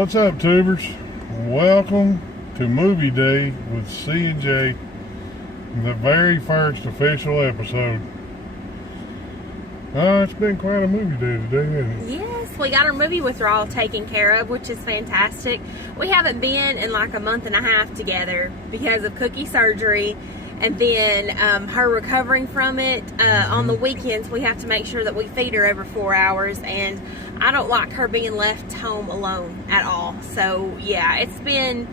What's up, tubers? Welcome to Movie Day with C&J, the very first official episode. It's been quite a movie day today, hasn't it? Yes, we got our movie withdrawal taken care of, which is fantastic. We haven't been in like a month and a half together because of Cookie surgery, and then her recovering from it. On the weekends, we have to make sure that we feed her every 4 hours, and I don't like her being left home alone at all. So yeah, it's been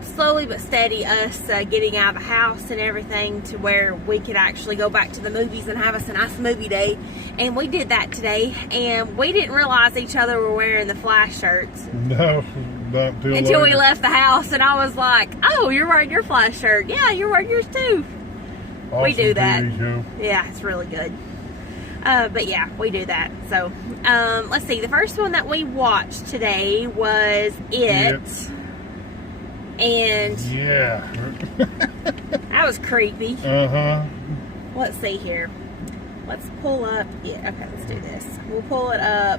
slowly but steady us getting out of the house and everything to where we could actually go back to the movies and have us a nice movie day. And we did that today, and we didn't realize each other were wearing the Flash shirts. No, not until we left the house, and I was like, oh, you're wearing your Flash shirt. Yeah, you're wearing yours too. Awesome. We do that. TV show. Yeah, it's really good. But yeah, we do that. So, let's see. The first one that we watched today was It. Yep. And yeah, that was creepy. Let's see here. Let's pull up. Yeah, okay, let's do this. We'll pull it up.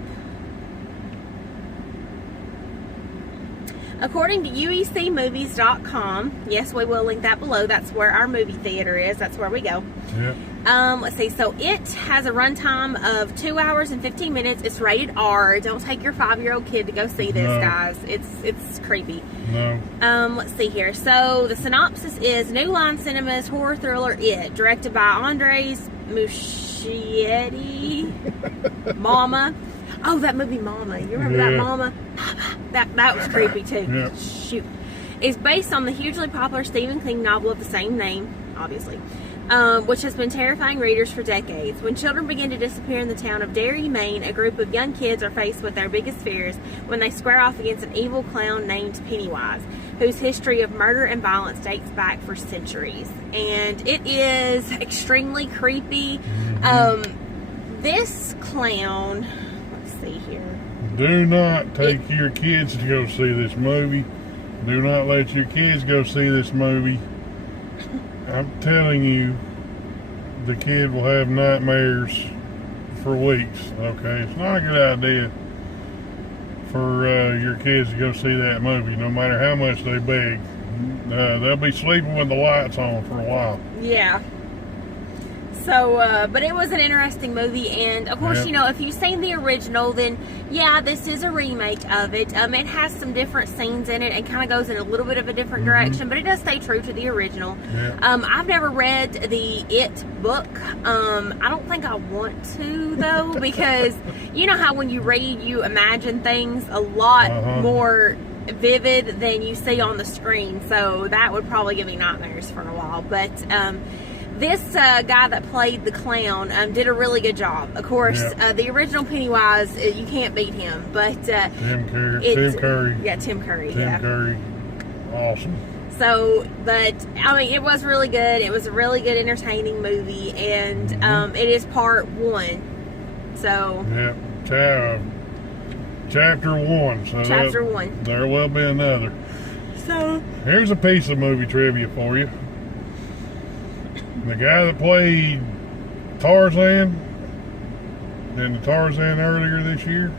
According to UECmovies.com, yes, we will link that below. That's where our movie theater is. That's where we go. Yep. Let's see. So It has a runtime of 2 hours and 15 minutes. It's rated R. Don't take your 5-year-old kid to go see this, guys. It's creepy. No. Let's see here. So the synopsis is New Line Cinema's horror thriller It, directed by Andres Muschietti. Mama. Oh, that movie Mama. You remember that Mama? That was creepy too. Yeah. Shoot. It's based on the hugely popular Stephen King novel of the same name, obviously, which has been terrifying readers for decades. When children begin to disappear in the town of Derry, Maine, a group of young kids are faced with their biggest fears when they square off against an evil clown named Pennywise, whose history of murder and violence dates back for centuries. And it is extremely creepy. This clown... see here. Do not take your kids to go see this movie. Do not let your kids go see this movie. I'm telling you, the kid will have nightmares for weeks. Okay, it's not a good idea for your kids to go see that movie, no matter how much they beg. They'll be sleeping with the lights on for a while. Yeah. So, but it was an interesting movie, and of course, you know, if you've seen the original, then yeah, this is a remake of it. It has some different scenes in it and kind of goes in a little bit of a different direction, but it does stay true to the original. I've never read the It book. I don't think I want to, though, because you know how when you read, you imagine things a lot more vivid than you see on the screen, so that would probably give me nightmares for a while. But this guy that played the clown did a really good job. Of course, the original Pennywise, you can't beat him. But Tim Curry. Yeah, Tim Curry. Tim Curry. Awesome. So, but I mean, it was really good. It was a really good, entertaining movie, and it is part 1. So. Yep. Chapter 1. So Chapter 1. There will be another. So. Here's a piece of movie trivia for you. The guy that played Tarzan in the Tarzan earlier this year,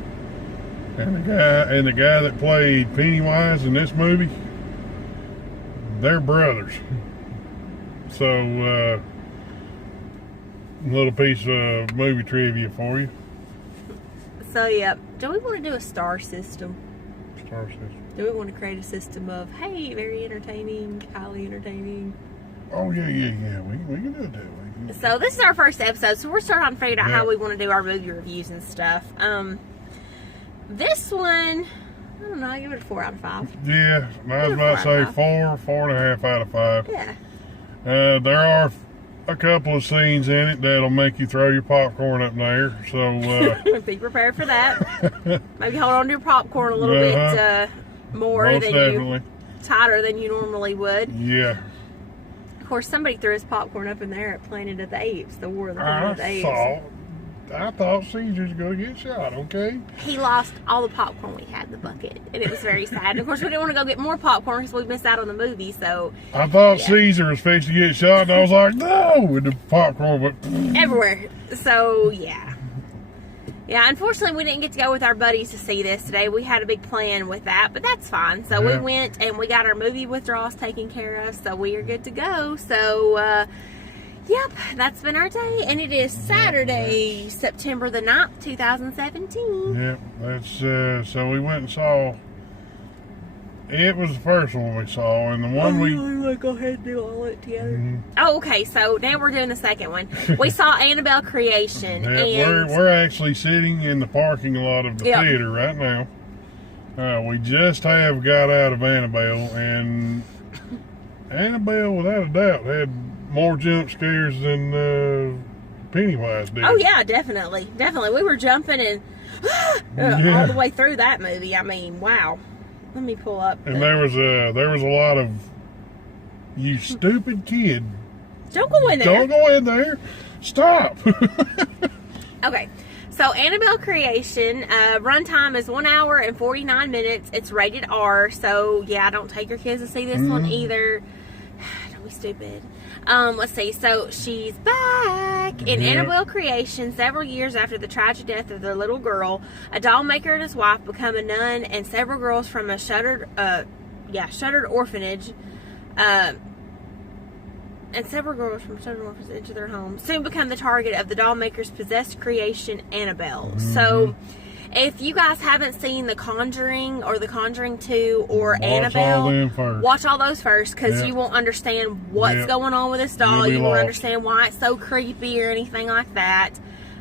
and the guy that played Pennywise in this movie, they're brothers. So, a little piece of movie trivia for you. So, yeah. Do we want to do a star system? Star system. Do we want to create a system of, hey, very entertaining, highly entertaining? Oh, yeah. We can do it that way. So this is our first episode, so we're starting to figure out how we want to do our movie reviews and stuff. This one, I don't know, I give it a 4 out of 5. Yeah, I was about to say 4.5 out of 5. Yeah. There are a couple of scenes in it that'll make you throw your popcorn up there, so be prepared for that. Maybe hold on to your popcorn a little bit more tighter than you normally would. Yeah. Of course, somebody threw his popcorn up in there at Planet of the Apes, the War of the Planet of the Apes. I thought Caesar's going to get shot, okay? He lost all the popcorn we had in the bucket, and it was very sad. And of course, we didn't want to go get more popcorn because we missed out on the movie, so... I thought Caesar was fixing to get shot, and I was like, no! And the popcorn went... everywhere. So, yeah. Yeah, unfortunately, we didn't get to go with our buddies to see this today. We had a big plan with that, but that's fine. So we went and we got our movie withdrawals taken care of, so we are good to go. So, yep, that's been our day, and it is Saturday, September the 9th, 2017. Yep, that's, so we went and saw, it was the first one we saw, and the one we want to go ahead and do all it together. Oh, okay, so now we're doing the second one. We saw Annabelle Creation. And we're actually sitting in the parking lot of the theater right now. We just have got out of Annabelle, and Annabelle, without a doubt, had more jump scares than Pennywise did. Oh yeah, definitely. We were jumping and all the way through that movie. I mean, wow. Let me pull up. And there was a lot of, you stupid kid. Don't go in there. Don't go in there. Stop. Okay. So Annabelle Creation, runtime is 1 hour and 49 minutes. It's rated R. So yeah, don't take your kids to see this one either. Don't be stupid. Let's see. So she's back in Annabelle Creation. Several years after the tragic death of their little girl, a doll maker and his wife become a nun, and several girls from a shuttered orphanage, enter their home. Soon become the target of the doll maker's possessed creation, Annabelle. So, if you guys haven't seen The Conjuring or The Conjuring 2 or Annabelle, watch all those first, because you won't understand what's going on with this doll. You won't understand why it's so creepy or anything like that.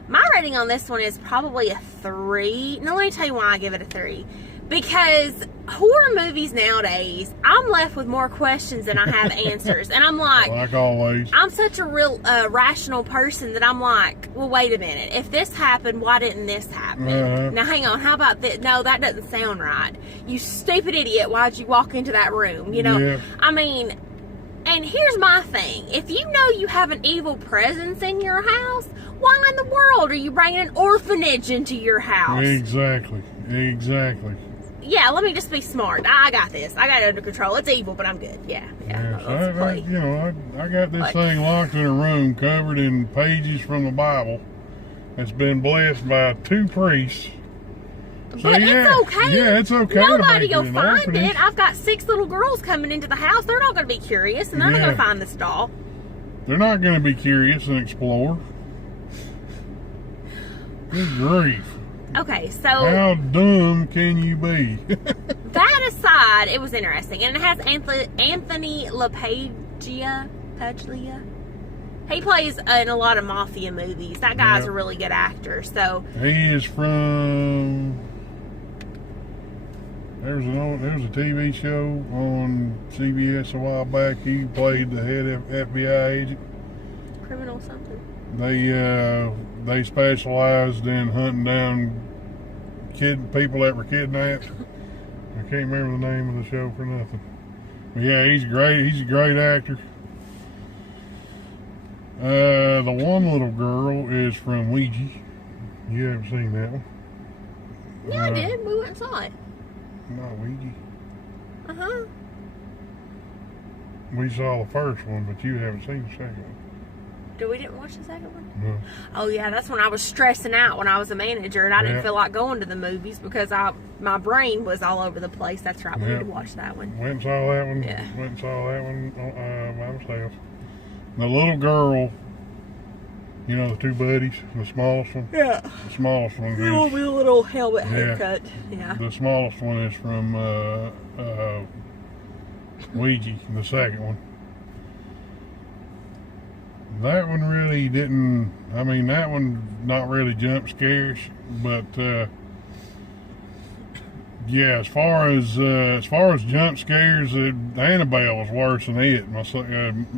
My rating on this one is probably a 3. Now, let me tell you why I give it a 3. Because horror movies nowadays, I'm left with more questions than I have answers. And I'm like always. I'm such a real rational person that I'm like, well, wait a minute. If this happened, why didn't this happen? Now, hang on. How about this? No, that doesn't sound right. You stupid idiot. Why'd you walk into that room? You know, I mean, and here's my thing. If you know you have an evil presence in your house, why in the world are you bringing an orphanage into your house? Exactly. Yeah, let me just be smart. I got this. I got it under control. It's evil, but I'm good. Yeah. I got this thing locked in a room covered in pages from the Bible. It's been blessed by 2 priests. So, but it's okay. Yeah, it's okay. Nobody will find it. I've got 6 little girls coming into the house. They're not going to be curious, and they're not going to find this doll. They're not going to be curious and explore. Good grief. Okay, so how dumb can you be? That aside, it was interesting, and it has Anthony LaPaglia. He plays in a lot of mafia movies. That guy's a really good actor. So he is from. There was a TV show on CBS a while back. He played the head FBI agent. Criminal something. They specialized in hunting down people that were kidnapped. I can't remember the name of the show for nothing. But yeah, he's great. He's a great actor. The one little girl is from Ouija. You haven't seen that one? Yeah, I did. We went and saw it. Not Ouija. Uh-huh. We saw the first one, but you haven't seen the second one. We didn't watch the second one? No. Oh, yeah, that's when I was stressing out when I was a manager, and I didn't feel like going to the movies because my brain was all over the place. That's right, we need to watch that one. Went and saw that one. Yeah. Went and saw that one by myself. The little girl, you know, the 2 buddies, the smallest one? Yeah. The smallest one. With a little helmet haircut. Yeah. The smallest one is from Ouija, the second one. That one really didn't, I mean, that one not really jump scares, but yeah, as far as jump scares, Annabelle was worse than it.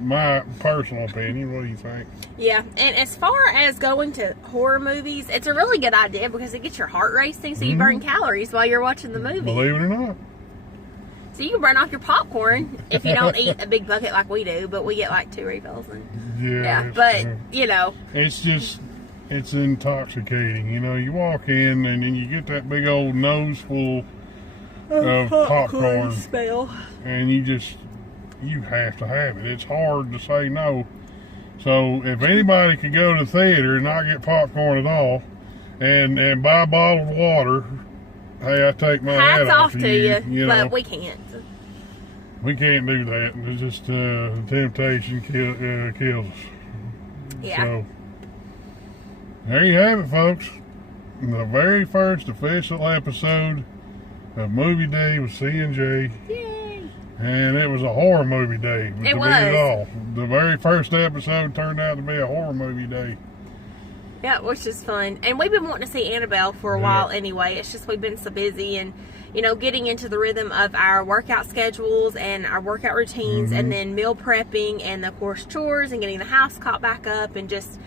My personal opinion. What do you think? Yeah, and as far as going to horror movies, it's a really good idea because it gets your heart racing, so you burn calories while you're watching the movie. Believe it or not. So you can burn off your popcorn if you don't eat a big bucket like we do, but we get like 2 refills. But you know, it's intoxicating. You know, you walk in and then you get that big old nose full of popcorn smell, and you have to have it. It's hard to say no. So if anybody could go to the theater and not get popcorn at all, and buy bottled water. Hey, I take my hat off to you, you but know. we can't. We can't do that. It's just temptation kills us. Yeah. So there you have it, folks. The very first official episode of Movie Day with C&J. Yay! And it was a horror movie day. It was. The very first episode turned out to be a horror movie day. Yeah, which is fun. And we've been wanting to see Annabelle for a while anyway. It's just we've been so busy and, you know, getting into the rhythm of our workout schedules and our workout routines and then meal prepping and, of course, chores and getting the house caught back up and just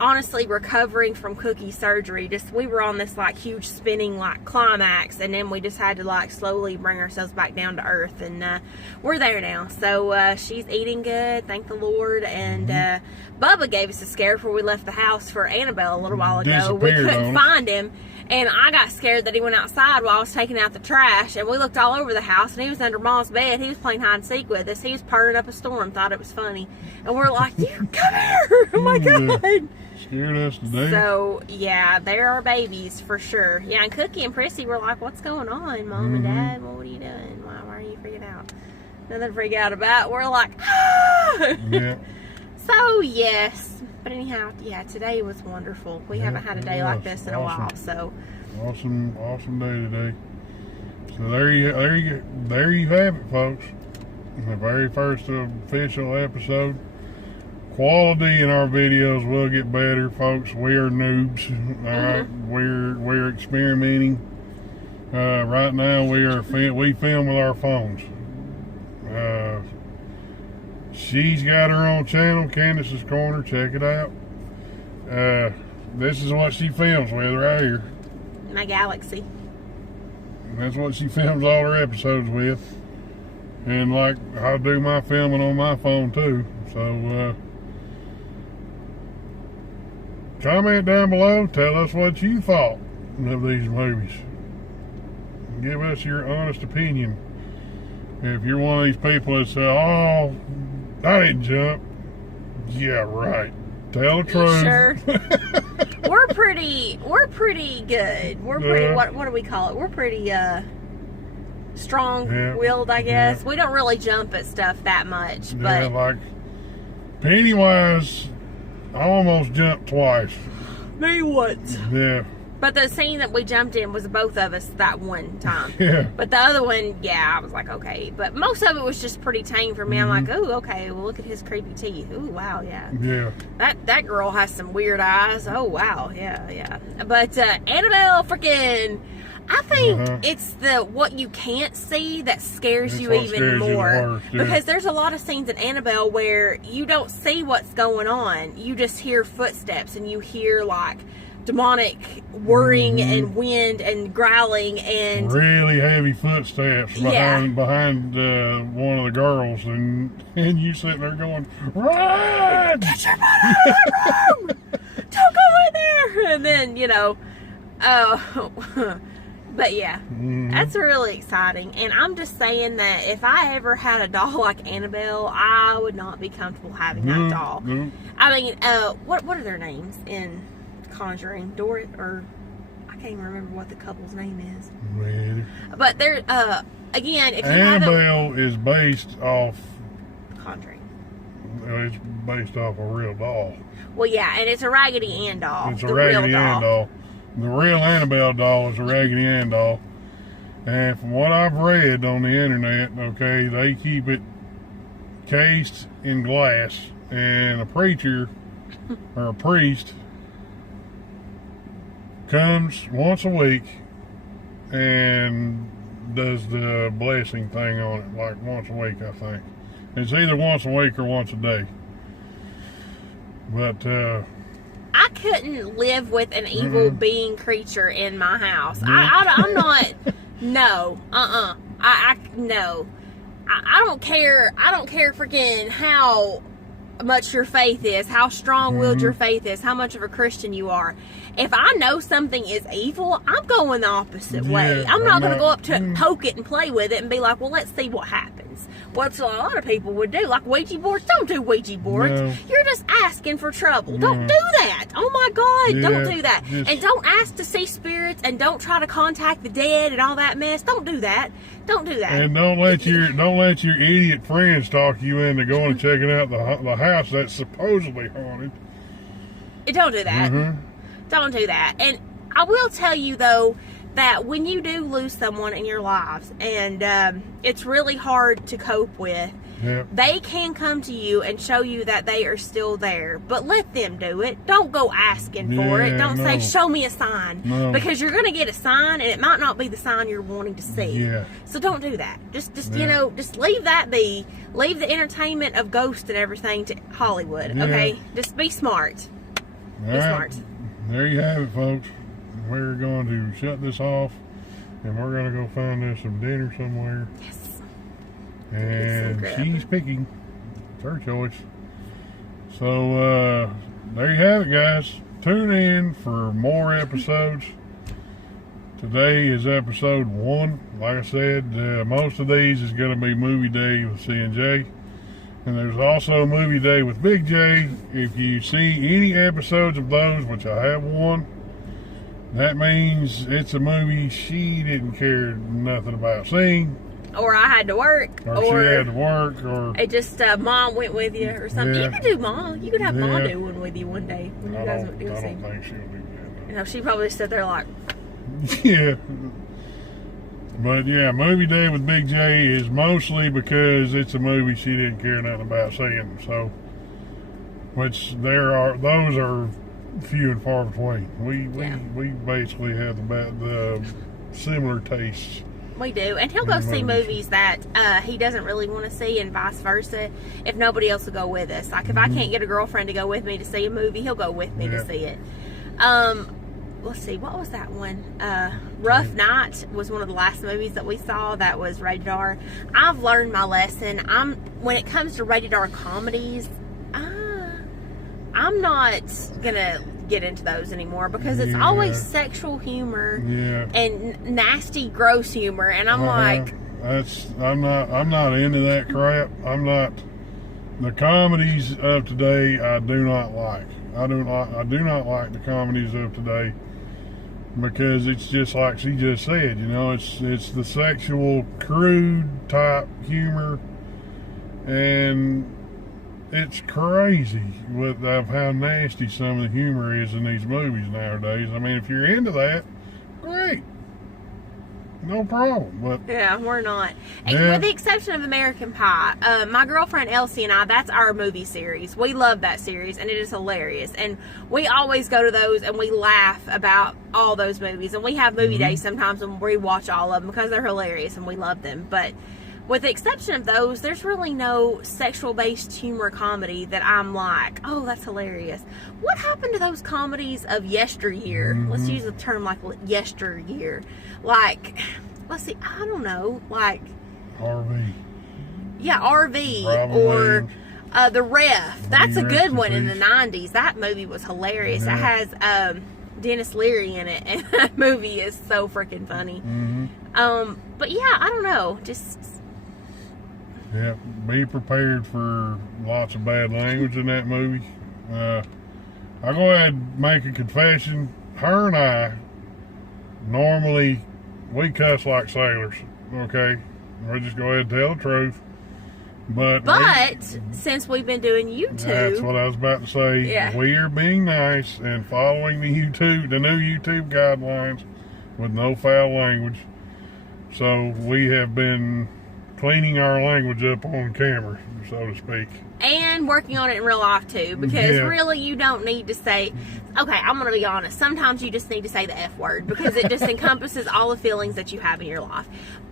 honestly recovering from Cookie surgery. Just we were on this like huge spinning like climax, and then we just had to like slowly bring ourselves back down to earth, and we're there now. So she's eating good, thank the Lord. And Bubba gave us a scare before we left the house for Annabelle a little while ago. We couldn't find him, and I got scared that he went outside while I was taking out the trash, and we looked all over the house, and he was under Mom's bed. He was playing hide and seek with us. He was purring up a storm, thought it was funny, and we're like, "You come here!" Oh my God! Scared us to death. So yeah, there are babies for sure. Yeah, and Cookie and Prissy were like, "What's going on, Mom and Dad? What are you doing? Why are you freaking out?" Nothing to freak out about. We're like, "Ah!" Yeah. So yes, but anyhow, yeah, today was wonderful. We haven't had a day like this in a while, so awesome day today. So there you have it, folks. The very first official episode. Quality in our videos will get better, folks. We are noobs. All right, we're experimenting. Right now, we film with our phones. She's got her own channel, Candace's Corner. Check it out. This is what she films with right here. my Galaxy. And that's what she films all her episodes with. And like I do my filming on my phone too. So comment down below, tell us what you thought of these movies. Give us your honest opinion. If you're one of these people that say, "Oh, I didn't jump," yeah, right. Tell the truth. Sure. We're pretty good. We're pretty, what do we call it? We're pretty strong-willed, I guess. We don't really jump at stuff that much. But yeah, like Pennywise, I almost jumped twice. Me once. Yeah. But the scene that we jumped in was both of us that one time. Yeah. But the other one, yeah, I was like, okay. But most of it was just pretty tame for me. I'm like, oh, okay, well, look at his creepy teeth. Oh, wow, yeah. Yeah. That girl has some weird eyes. Oh, wow, yeah. But Annabelle, freaking, I think it's the what you can't see that scares you even more. Because there's a lot of scenes in Annabelle where you don't see what's going on. You just hear footsteps and you hear, like, demonic whirring and wind and growling and really heavy footsteps behind one of the girls, and you sitting there going, "Run! Get your butt out of that room! Don't go in there!" And then but yeah, that's really exciting. And I'm just saying that if I ever had a doll like Annabelle, I would not be comfortable having that doll. I mean, what are their names in Conjuring? Dorrit, or I can't even remember what the couple's name is. Man. But they're again, if you Annabelle is based off Conjuring. It's based off a real doll. Well, yeah, and it's a Raggedy Ann doll. It's a Raggedy Ann doll. The real Annabelle doll is a Raggedy Ann doll. And from what I've read on the internet, okay, they keep it cased in glass, and a preacher or a priest comes once a week and does the blessing thing on it, like once a week, I think. It's either once a week or once a day. But I couldn't live with an evil being creature in my house. I'm not. No. No. I don't care. I don't care freaking how much your faith is, how strong-willed your faith is, how much of a Christian you are. If I know something is evil, I'm going the opposite way. I'm not going to go up to it, poke it, and play with it and be like, well, let's see what happens. friends. What's a lot of people would do, like Ouija boards. Don't do Ouija boards. No. You're just asking for trouble. No. Don't do that. Oh my God, Yeah, don't do that. just- And don't ask to see spirits, and don't try to contact the dead and all that mess. Don't do that. Don't do that. And don't let your idiot friends talk you into going and checking out the house that's supposedly haunted. Don't do that. Mm-hmm. Don't do that. And I will tell you though that when you do lose someone in your lives, and it's really hard to cope with, Yep. they can come to you and show you that they are still there. But let them do it. Don't go asking for it. Yeah, Don't no. say, show me a sign. No. Because you're going to get a sign, and it might not be the sign you're wanting to see. Yeah. So don't do that. Just Yeah. just leave that be. Leave the entertainment of ghosts and everything to Hollywood, Yeah. okay? Just be smart. All Be right. smart. There you have it, folks. We're going to shut this off, and we're going to go find us some dinner somewhere. Yes. And grub. she's picking. It's her choice. So, there you have it, guys. Tune in for more episodes. Today is episode 1. Like I said, most of these is going to be movie day with C&J. And there's also movie day with Big J. If you see any episodes of those, which I have one, that means it's a movie she didn't care nothing about seeing. Or I had to work. Or she had to work, or it just Mom went with you or something. Yeah. You could do Mom. You could have Mom Yeah. do one with you one day when you I guys don't, went to go I see. don't think she'll do that. You know, she probably stood there like, Yeah. But yeah, movie day with Big J is mostly because it's a movie she didn't care nothing about seeing. So, those are few and far between. We basically have the similar tastes. we do. And he'll go see movies that he doesn't really want to see, and vice versa, if nobody else will go with us. Like, if I can't get a girlfriend to go with me to see a movie, he'll go with me to see it. Let's see, what was that one? Rough Night was one of the last movies that we saw that was rated R. I've learned my lesson. When it comes to rated R comedies, I'm not gonna get into those anymore because it's always sexual humor and nasty, gross humor, and I'm like, I'm not into that crap. The comedies of today I do not like. I do not like the comedies of today because it's just like she just said, it's the sexual, crude type humor, and it's crazy of how nasty some of the humor is in these movies nowadays. I mean, if you're into that, great. No problem. But yeah, we're not. And with the exception of American Pie, my girlfriend Elsie and I, that's our movie series. We love that series, and it is hilarious. And we always go to those, and we laugh about all those movies. And we have movie days sometimes when we watch all of them because they're hilarious, and we love them. But with the exception of those, there's really no sexual-based humor comedy that I'm like, oh, that's hilarious. What happened to those comedies of yesteryear? Let's use the term like yesteryear. Like, let's see, I don't know, like... RV. Yeah, RV. Robin or Williams. The Ref. That's a Rest good in one in the peace. 90s. That movie was hilarious. Yeah. It has Dennis Leary in it, and that movie is so freaking funny. But yeah, I don't know, just... Yeah, be prepared for lots of bad language in that movie. I'll go ahead and make a confession. Her and I, normally, we cuss like sailors, okay? We'll just go ahead and tell the truth. But since we've been doing YouTube... That's what I was about to say. Yeah. We are being nice and following the new YouTube guidelines with no foul language. So we have been cleaning our language up on camera, so to speak. And working on it in real life too, because really you don't need to say, okay, I'm going to be honest, sometimes you just need to say the F word because it just encompasses all the feelings that you have in your life.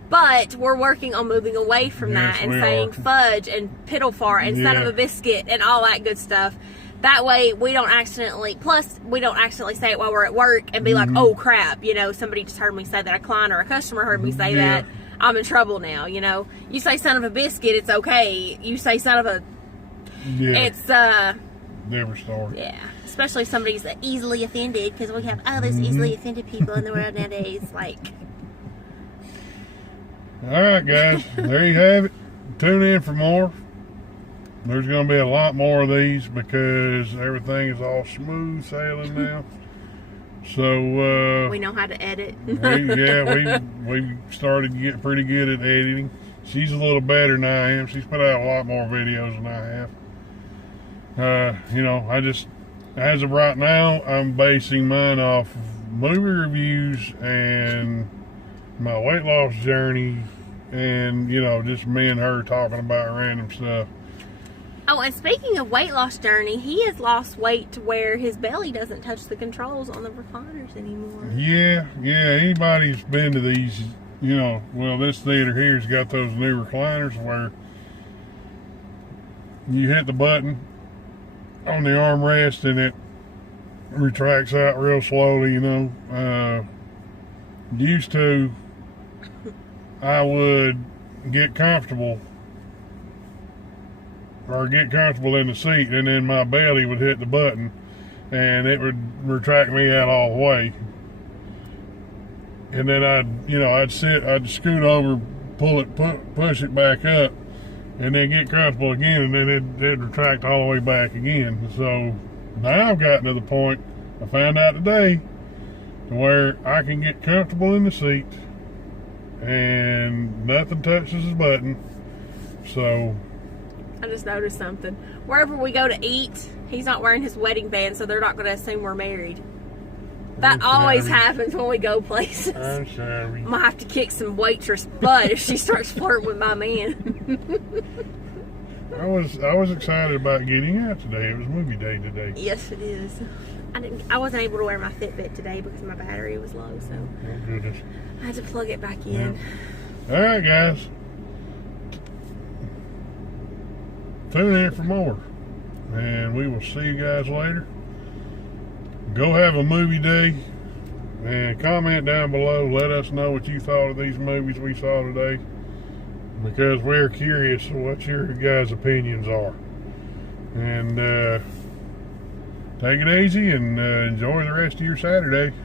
But we're working on moving away from that and saying fudge and piddle fart and son of a biscuit and all that good stuff. That way we don't accidentally say it while we're at work and be like, oh crap, somebody just heard me say that, a client or a customer heard me say that. I'm in trouble now, You say son of a biscuit, it's okay. You say son of a... It's, different story. Yeah. Especially if somebody's easily offended, because we have all those easily offended people in the world nowadays, like... Alright, guys. There you have it. tune in for more. There's going to be a lot more of these because everything is all smooth sailing now. So we know how to edit. we started to get pretty good at editing. She's a little better than I am. She's put out a lot more videos than I have. You know, I just, as of right now, I'm basing mine off of movie reviews and my weight loss journey, and you know, just me and her talking about random stuff. Oh, and speaking of weight loss journey, he has lost weight to where his belly doesn't touch the controls on the recliners anymore. Yeah. Anybody who's been to these, you know, well, this theater here's got those new recliners where you hit the button on the armrest and it retracts out real slowly, you know. Used to, I would get comfortable in the seat, and then my belly would hit the button and it would retract me out all the way. And then I'd scoot over, push it back up, and then get comfortable again, and then it'd retract all the way back again. So now I've gotten to the point, I found out today, to where I can get comfortable in the seat and nothing touches the button. So I just noticed something. Wherever we go to eat, he's not wearing his wedding band, so they're not going to assume we're married. That always happens when we go places. I'm sorry. I'm going to have to kick some waitress butt if she starts flirting with my man. I was excited about getting out today. It was movie day today. Yes, it is. I wasn't able to wear my Fitbit today because my battery was low, so Oh, goodness. I had to plug it back in. Yeah. All right, guys. Tune in for more, and we will see you guys later. Go have a movie day, and comment down below. Let us know what you thought of these movies we saw today, because we're curious what your guys' opinions are. And take it easy and enjoy the rest of your Saturday.